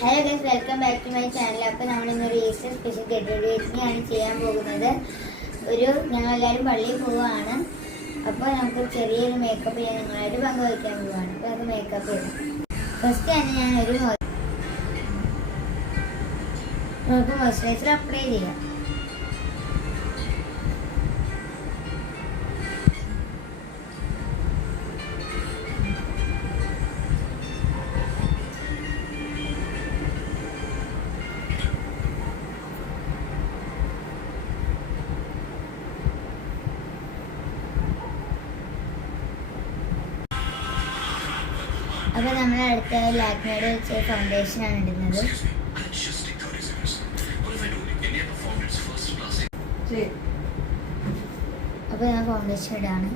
Hello guys, welcome back to my channel. അപ്പോൾ നമ്മളിന്നൊരു Easter special get ready വിത്തിനെയാണ് ചെയ്യാൻ പോകുന്നത്. ഞങ്ങളെല്ലാവരും പള്ളിയിൽ പോവുകയാണ്. അപ്പോൾ നമുക്ക് ചെറിയൊരു മേക്കപ്പ് ചെയ്യാൻ നിങ്ങളായിട്ട് പങ്കുവയ്ക്കാൻ പോവുകയാണ്. അപ്പോൾ നമുക്ക് മേക്കപ്പ് ചെയ്യാം. ഫസ്റ്റ് തന്നെ ഞാനൊരു മോയ്സ്ചറൈസർ അപ്ലൈ ചെയ്യാം. അപ്പോൾ നമ്മൾ അടുത്ത ലാക്മേയുടെ വെച്ച ഫൗണ്ടേഷനാണ് ഇടുന്നത്. അപ്പോൾ ഞാൻ ഫൗണ്ടേഷൻ ഇടാണ്.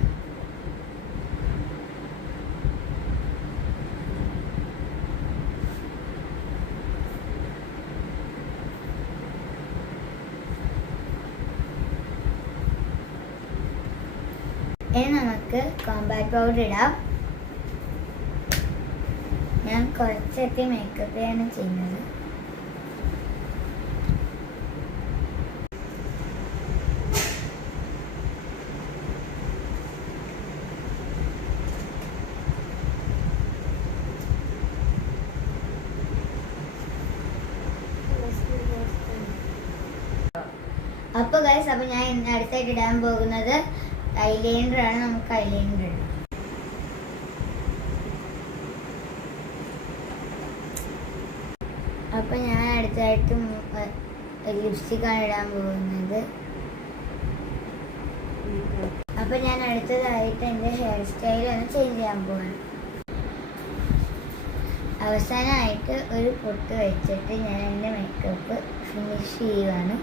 ഇനി നമുക്ക് കോമ്പാക്ട് പൗഡർ ഇടാം. ഞാൻ കുറച്ചൊക്കെ മേക്കപ്പ് ചെയ്യാണ് ചെയ്യുന്നത്. അപ്പോൾ ഗൈസ്, ഞാൻ അടുത്തായിട്ട് ഇടാൻ പോകുന്നത് ഐലൈനറാണ്. നമുക്ക് ഐലൈനർ ഇടാം. അപ്പോൾ ഞാൻ അടുത്തായിട്ട് ലിപ്സ്റ്റിക്കാണ് ഇടാൻ പോകുന്നത്. അപ്പോൾ ഞാൻ അടുത്തതായിട്ട് എൻ്റെ ഹെയർ സ്റ്റൈൽ ഒന്ന് ചേഞ്ച് ചെയ്യാൻ പോകുന്നു. അവസാനമായിട്ട് ഒരു പൊട്ട് വെച്ചിട്ട് ഞാൻ എൻ്റെ മേക്കപ്പ് ഫിനിഷ് ചെയ്യുവാണ്.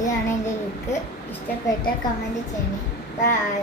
ഇതാണ് എൻ്റെ ലുക്ക്. ഇഷ്ടപ്പെട്ട കമൻറ്റ് ചെയ്യണേ. ബൈ.